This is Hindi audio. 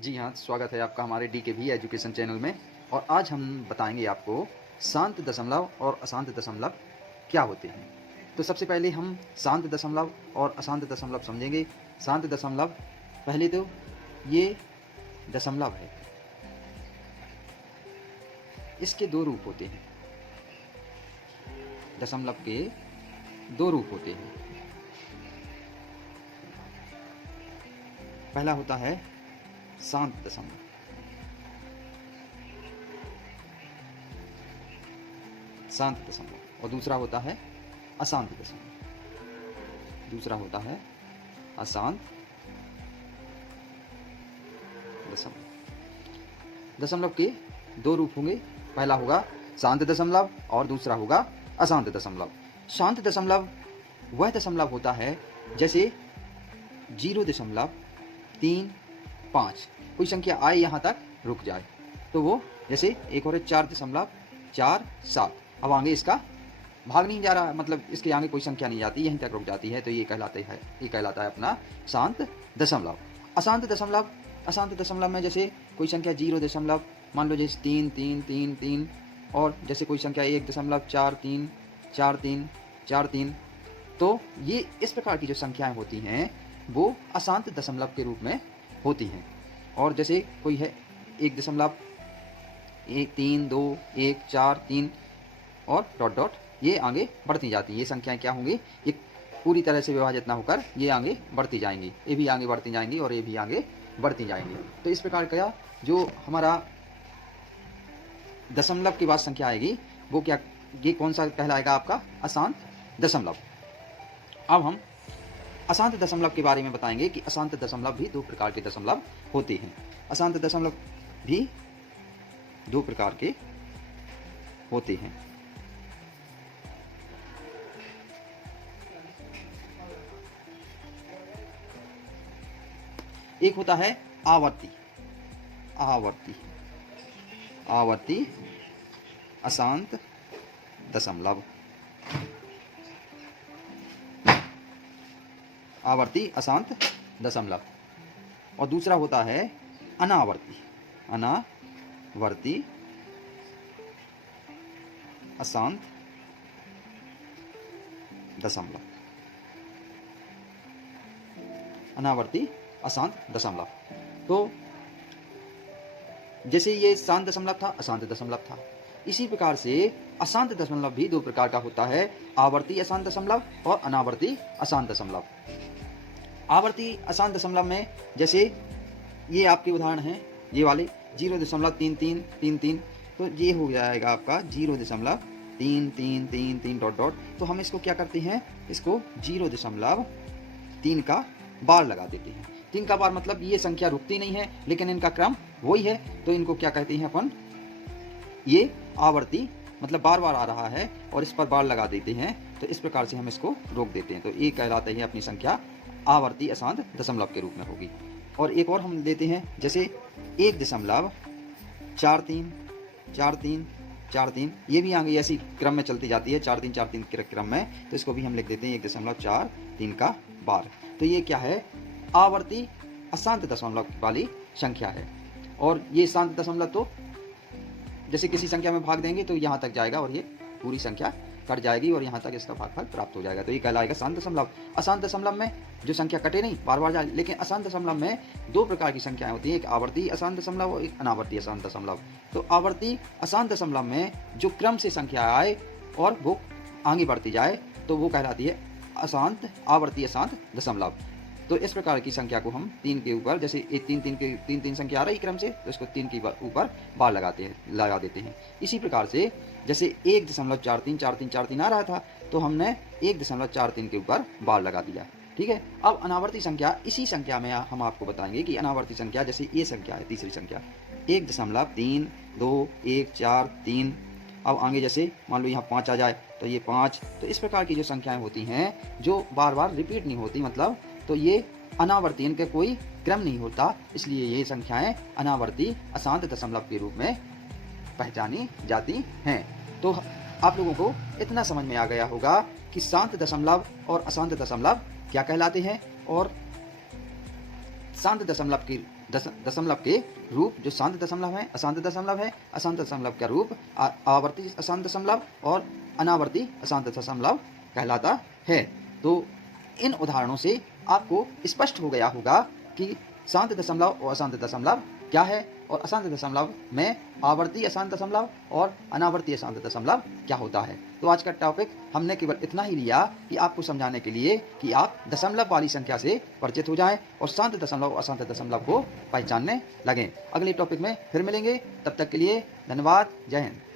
जी हाँ, स्वागत है आपका हमारे DKV एजुकेशन चैनल में। और आज हम बताएंगे आपको शांत दशमलव और अशांत दशमलव क्या होते हैं। तो सबसे पहले हम शांत दशमलव और अशांत दशमलव समझेंगे। शांत दशमलव, पहले तो ये दशमलव है, इसके दो रूप होते हैं। दशमलव के दो रूप होते हैं। पहला होता है शांत दशमलव, शांत दशमलव, और दूसरा होता है अशांत दशमलव। दूसरा होता है अशांत दशमलव। दशमलव के दो रूप होंगे, पहला होगा शांत दशमलव और दूसरा होगा अशांत दशमलव। शांत दशमलव वह दशमलव होता है जैसे 0.35, कोई संख्या आए यहाँ तक रुक जाए, तो वो जैसे एक और 4.47। अब आगे इसका भाग नहीं जा रहा, मतलब इसके आगे कोई संख्या नहीं जाती, यहीं तक रुक जाती है, तो ये कहलाता है अपना शांत दशमलव। अशांत दशमलव, अशांत दशमलव में जैसे कोई संख्या 0 मान लो जैसे 3, और जैसे कोई संख्या 1.434343, तो ये इस प्रकार की जो संख्याएं होती हैं वो अशांत दशमलव के रूप में होती हैं। और जैसे कोई है 1.13214 और डॉट डॉट, ये आगे बढ़ती जाती हैं। ये संख्याएं क्या होंगी, ये पूरी तरह से विभाजित ना होकर ये आगे बढ़ती जाएंगी, ये भी आगे बढ़ती जाएंगी और ये भी आगे बढ़ती जाएंगी। तो इस प्रकार का जो हमारा दशमलव के बाद संख्या आएगी वो क्या, ये कौन सा कहलाएगा आपका अशांत दशमलव। अब हम अशांत दशमलव के बारे में बताएंगे कि अशांत दशमलव भी दो प्रकार के दशमलव होते हैं। अशांत दशमलव भी दो प्रकार के होते हैं। एक होता है आवर्ती, आवर्ती अशांत दशमलव, आवर्ती अशांत दशमलव। और दूसरा होता है अनावर्ती अशांत दशमलव, अनावर्ती अशांत दशमलव। तो जैसे ये शांत दशमलव था, अशांत दशमलव था, इसी प्रकार से अशांत दशमलव भी दो प्रकार का होता है, आवर्ती अशांत दशमलव और अनावर्ती अशांत दशमलव। आवर्ती अशांत दशमलव में जैसे ये आपके उदाहरण हैं, ये वाले 0.3333, तो ये हो जाएगा आपका 0.3333 डॉट डॉट। तो हम इसको क्या करते हैं, इसको 0.3 का बार लगा देते हैं। 3 का बार मतलब ये संख्या रुकती नहीं है, लेकिन इनका क्रम वही है, तो इनको क्या कहते हैं अपन, ये आवर्ती मतलब बार बार आ रहा है और इस पर बार लगा देते हैं, तो इस प्रकार से हम इसको रोक देते हैं। तो ये कहलाते हैं अपनी संख्या आवर्ती अशांत दशमलव के रूप में होगी। और एक और हम लेते हैं जैसे 1.434343, ये भी आगे ऐसी क्रम में चलती जाती है, 4343 के क्रम में, तो इसको भी हम लिख देते हैं 1.43 का बार। तो ये क्या है, आवर्ती अशांत दशमलव वाली संख्या है। और ये शांत दशमलव तो जैसे किसी संख्या में भाग देंगे तो यहाँ तक जाएगा और ये पूरी संख्या कट जाएगी और यहाँ तक इसका भागफल प्राप्त हो जाएगा, तो ये कहलाएगा शांत दशमलव। अशांत दशमलव में जो संख्या कटे नहीं, बार बार जाए, लेकिन अशांत दशमलव में दो प्रकार की संख्याएं होती हैं, एक आवर्ती अशांत दशमलव और एक अनावर्ती अशांत दशमलव। तो आवर्ती अशांत दशमलव में जो क्रम से संख्या आए और वो आगे बढ़ती जाए, तो वो कहलाती है आवर्ती अशांत दशमलव। तो इस प्रकार की संख्या को हम 3 के ऊपर, जैसे 3 संख्या आ रही क्रम से, तो इसको 3 के ऊपर बार लगा देते हैं। इसी प्रकार से जैसे 1.434343 आ रहा था, तो हमने 1.43 के ऊपर बार लगा दिया, ठीक है। अब अनावर्ती संख्या, इसी संख्या में हम आपको बताएंगे कि अनावर्ती संख्या, जैसे ये संख्या है तीसरी संख्या 1.321443। अब आगे जैसे मान लो यहाँ 5 आ जाए तो ये 5। तो इस प्रकार की जो संख्याएं होती हैं जो बार बार रिपीट नहीं होती, मतलब तो ये अनावर्ती, इनका कोई क्रम नहीं होता, इसलिए ये संख्याएं अनावर्ती अशांत दशमलव के रूप में पहचानी जाती हैं। तो आप लोगों को इतना समझ में आ गया होगा कि शांत दशमलव और अशांत दशमलव क्या कहलाते हैं और शांत दशमलव की दशमलव के रूप जो शांत दशमलव है, अशांत दशमलव है, अशांत दशमलव का रूप आवर्ती अशांत दशमलव और अनावर्ती अशांत दशमलव कहलाता है। तो इन उदाहरणों से आपको स्पष्ट हो गया होगा कि शांत दशमलव और अशांत दशमलव क्या है और अशांत दशमलव में आवर्ती अशांत दशमलव और अनावर्ती अशांत दशमलव क्या होता है। तो आज का टॉपिक हमने केवल इतना ही लिया कि आपको समझाने के लिए कि आप दशमलव वाली संख्या से परिचित हो जाएं और शांत दशमलव और अशांत दशमलव को पहचानने लगें। अगले टॉपिक में फिर मिलेंगे, तब तक के लिए धन्यवाद। जय हिंद।